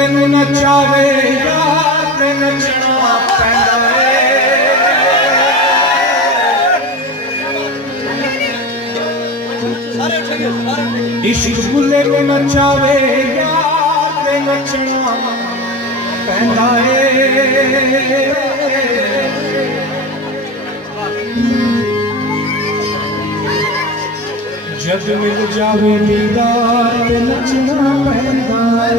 बुले नूं नचावे यार ते नचना पैंदा है। इश्क बुले नूं नचावे यार ते नचना पैंदा है। जद मिल जावे दीदार ते नचना पैंदा है।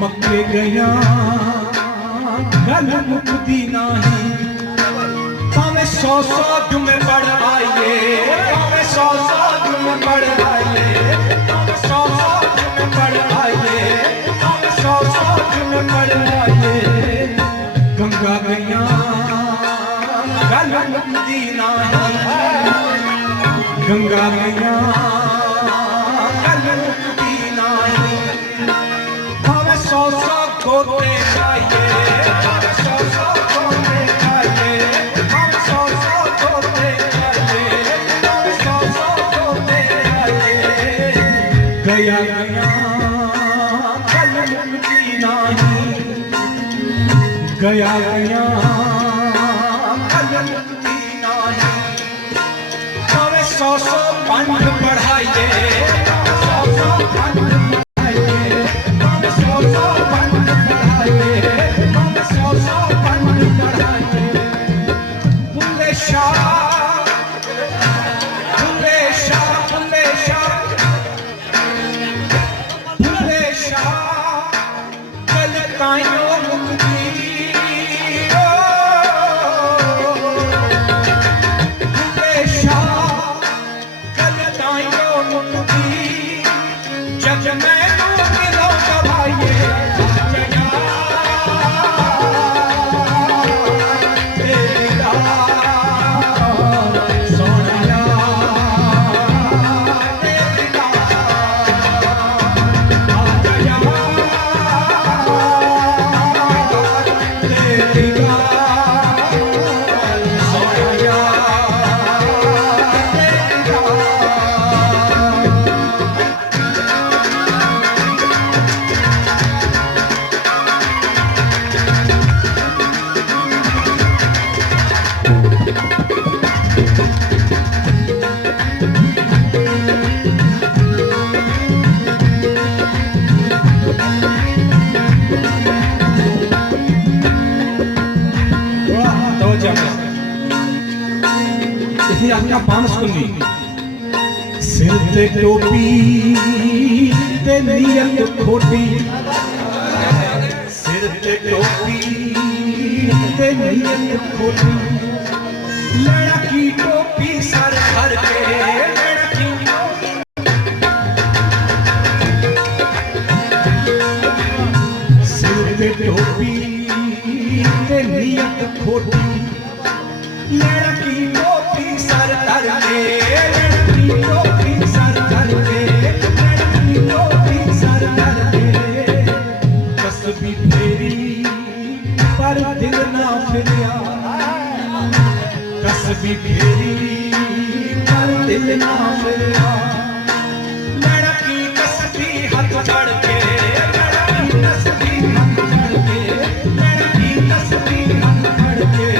मक्के गया गल मुकदी नहीं भावे 100 जुमे पढ़ आइए, भावे 100 जुमे पढ़ आइए, भावे 100 जुमे पढ़ आइए, भावे 100 जुमे पढ़ आइए। गंगा गया गल मुकदी नहीं, गंगा गया गल मुकदी नहीं। 100 खोते आइए, 100 खोते आइए, 100 खोते आइए, 100 खोते आइए। गया गया गल मुकदी नहीं, गया गया गल मुकदी नहीं। 100 पंथ पढ़ाइए, 100 पंथ अपना पानस कुंडी सिर ते टोपी ते नीयत खोटी, सिर ते टोपी ते नीयत खोटी लड़ा की टोपी सर भर के लड़ा की सिर पे टोपी ते नीयत खोटी लड़ा की टोपी सर धर के लड़ा की टोपी सर धर के लड़ा की टोपी सर धर के कसबी तेरी पर दिल ना फिरिया कसबी फेरी पर दिल ना फिरिया लड़की कसबी हाथ चढ़ के लड़की कसबी हाथ चढ़ के लड़की कसबी हाथ चढ़ के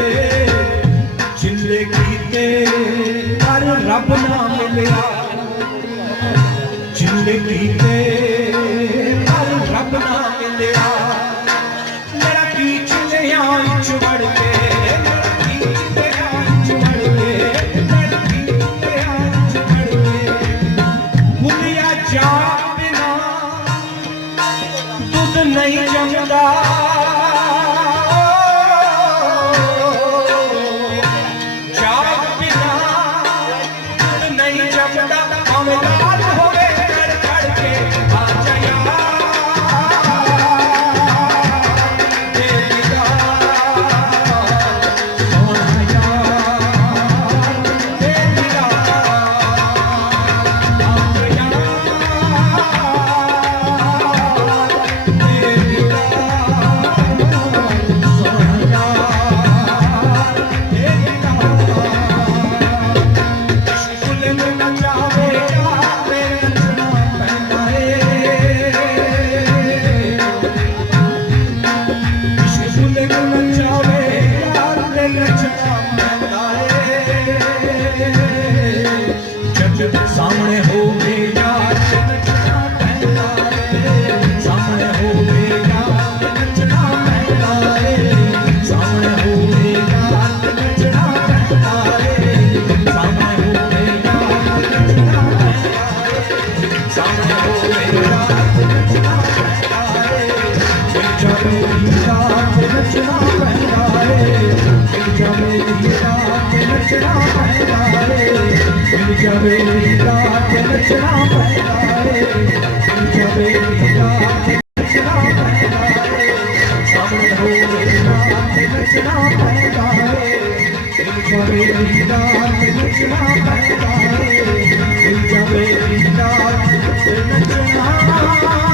जिंदे कीते पर रब ना मिलिया जिंदे कीते पर रब ना मिलिया लड़की चिल्लियां चुबड़ के लड़की चिल्लियां चुबड़ के लड़की चिल्लियां चुबड़ के मुनिया जा बिना दूध नहीं जमदा जा बिना दूध नहीं जमदा अमदाद होवे कर कर के आ जाया सामने हो गए यार नचना पहला सामने हो गए यार नचना पहला सामने हो गए यार नचना पहला सामने हो गए यार नचना पहला सामने हो गए यार नचना पहला जब मेरी रात नचना पहला जब मेरी रात नचना पहला जब मेरी रात नचना पहला जब मेरी रात नचना पहला सामने हो गई रात नचना पहला जब मेरी रात नचना पहला जब मेरी रात नचना पहला